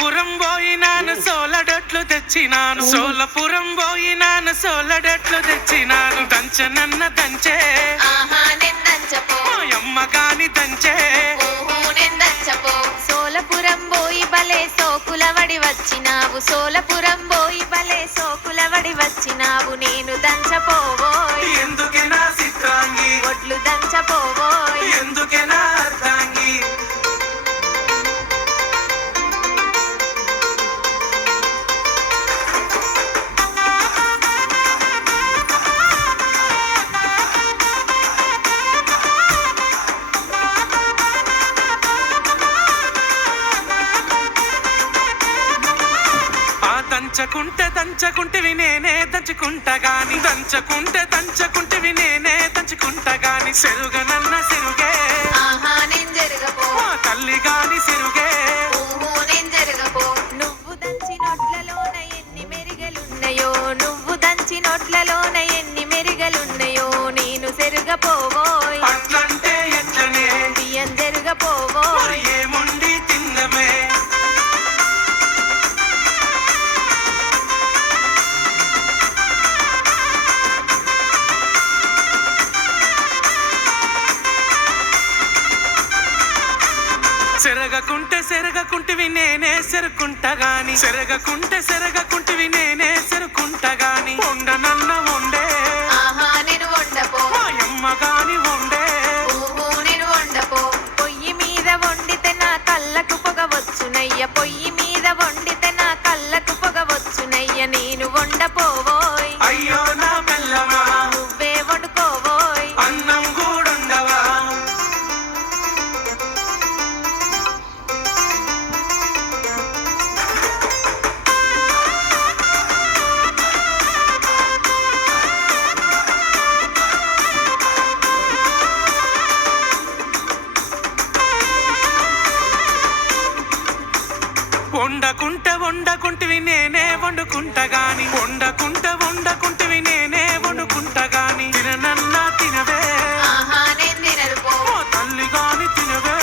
సోలపురం పోయినాను సోలడట్లు తెచ్చినాను సోలపురం పోయినాను సోలడట్లు తెచ్చినాను దంచనన్న దంచే అమ్మ గాని దంచే సోలపురం పోయి బలే సోకులవడి వచ్చినావు సోలపురం పోయి బలే సోకులవడి వచ్చినావు నేను దంచపోవోయ్ ఎందుకే నా సిత్రాంగి ఒడ్లు దంచపోవోయ్ ఎందుకే నా అర్ధాంగి దంచకుంటేవి నేనే దంచుకుంటా గాని దంచకుంటేవి నేనే దంచుకుంటా గాని సెరుగనన్న సెరుగే నేను జరగపో తల్లి గాని సెరుగే నేను జరగపో నువ్వు దంచి నోట్లలోన ఎన్ని మెరిగలున్నాయో నువ్వు దంచి నోట్లలోన ఎన్ని మెరిగలున్నాయో నేను సెరుగపోవోయ్ అట్లంటే ఎట్లనే బియ్యం జరగపోవోయ్ ఏముండి తిన్నమే సెరగకుంటివి నేనే సెరుకుంటా గాని సెరగకుంటివి నేనే సెరుకుంటా గాని ఉండనన్న ఉండే నేను వండపో అమ్మ గాని ఉండే నేను వండపో పొయ్యి మీద వండితే నా కళ్ళకు పొగ వచ్చునయ్య పొయ్యి మీద వండితే నా కళ్ళకు పొగ వచ్చునయ్య నేను వండపోవోయ్ అయ్యో నా బెల్లమా నువ్వే వండుకోవోయ్ అన్నం కూడుండవా వండకుంటివి నేనే వండుకుంటా గాని వండకుంటివి నేనే వండుకుంటా గాని తిననన్నా తినవే నేను తినరుపో తల్లి గాని తినవే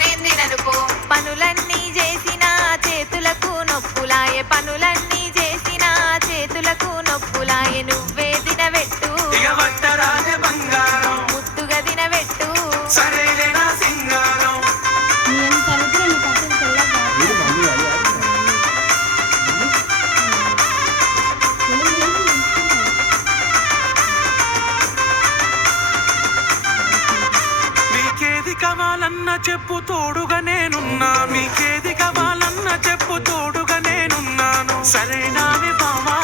నేను తినరుపో పనులన్నీ చేసిన చేతులకు నొప్పులాయే పనులన్నీ చేసిన చేతులకు నొప్పులాయే నువ్వే తినవెట్టు ఇక వట్టరాజే బంగారం ముద్దుగా తినవెట్టు సరేలే నా సింగారం కావాలన్న చెప్పు తోడుగా నేనున్నాను మీకేది కావాలన్న చెప్పు తోడుగా నేనున్నాను సరేనా బావా